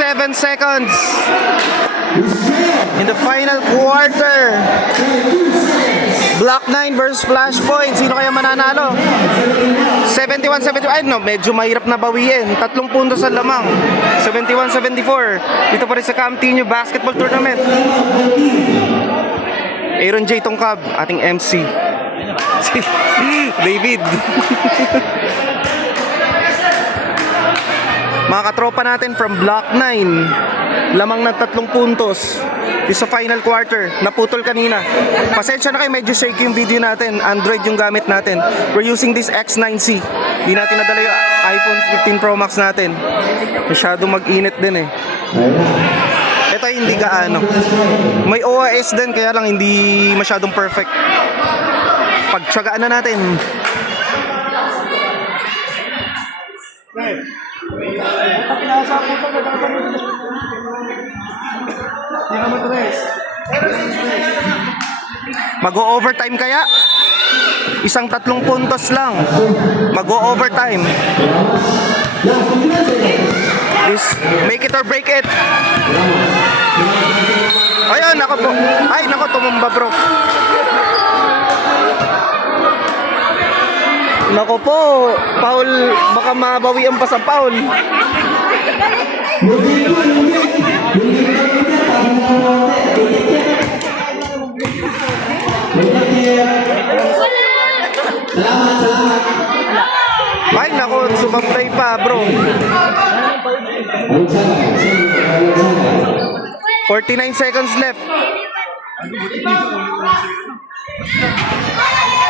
27 seconds in the final quarter. Block 9 versus Flashpoint. Sino kaya mananalo? 71-71. Ay no, medyo mahirap na bawiin. 3 puntos sa lamang. 71-74. Dito pa rin sa Camtinho Basketball Tournament. Aaron J. Tongkab, ating MC. David. Mga katropa natin from Block 9, lamang ng 3 puntos. This sa final quarter, naputol kanina. Pasensya na kayo, medyo shaky yung video natin. Android yung gamit natin. We're using this X9C. Di natin nadala yung iPhone 15 Pro Max natin. Masyadong mag-init din eh. Ito ay hindi gaano. May OIS din, kaya lang hindi masyadong perfect. Pagtsagaan na natin. Mag-o-overtime kaya? Isang 3 puntos lang. Mag-o-overtime. This, make it or break it. Ayun, nako po. Ay, nako, tumumba bro. Nako po, foul, baka mabawian pa sa foul. Ay, nako, sumablay pa bro. 49 seconds left.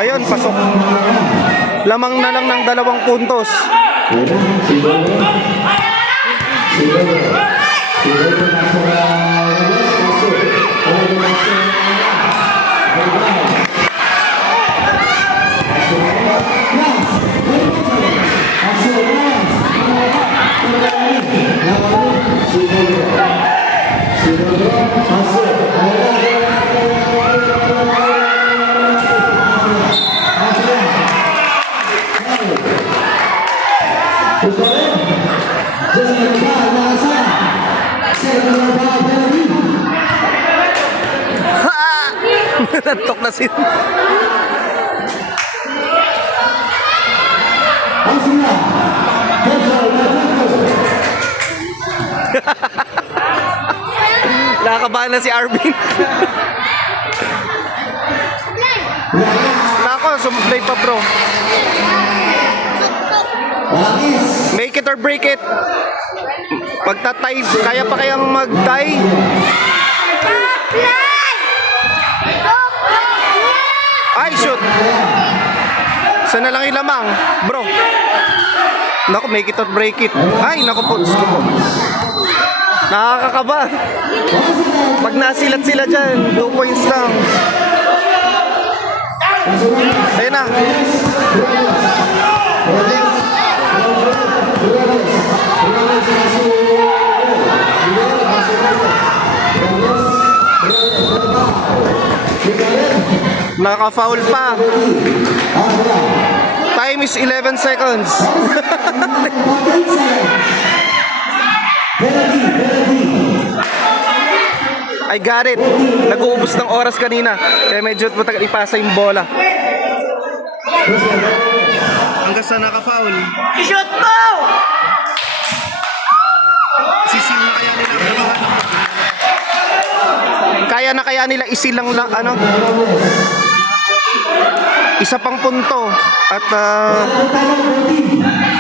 Ayun, pasok. Lamang na lang ng 2 puntos. Nantok na sila. Nakakabahan na si Arvin. Nako, sumuplay pa bro. Make it or break it. Pagtatay, kaya pa kayang mag-tie? Ay, shoot. Sana lang ilamang, bro. Naku, make it or break it. Ay, naku po. Nakakakaba. Pag nasilat sila dyan, 2 points lang. Ayun na. Naka-foul pa. Time is 11 seconds. I got it. Nag-uubos ng oras kanina. Kaya medyo matagal ipasa yung bola. Hanggang sa naka-foul. Shoot mo! Sisil na kaya nila. Kaya na kaya nila isilang lang ano? Isa pang punto at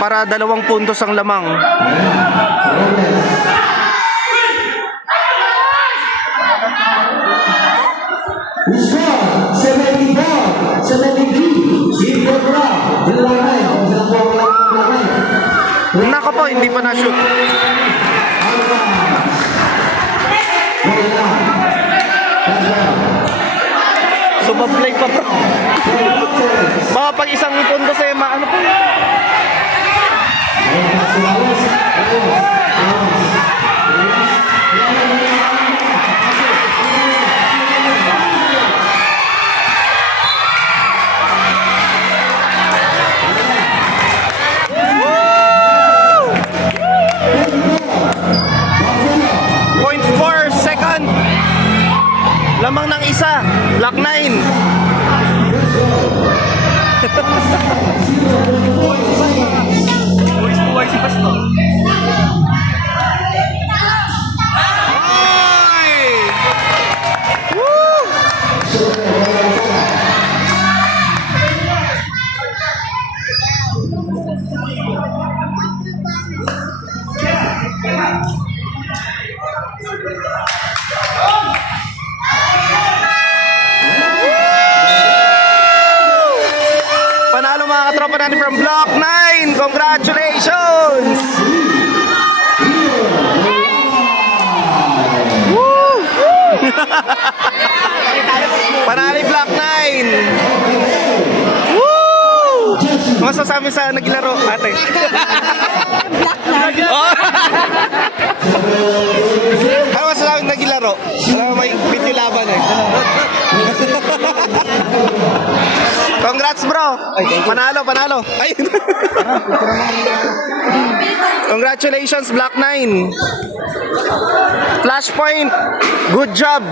para 2 puntos ang lamang. Nako po, hindi pa na-shoot. Sumablay pa bro. Baka pag isang punto sa ano po? natin from Block 9. Congratulations! Woo! Panalo Block 9. Woo! Ano masasabi sa naglaro, ate? Oh. Ano masasabi sa naglaro? May video laban eh. Congrats bro! Panalo, panalo! Ay. Congratulations Block 9! Flashpoint! Good job!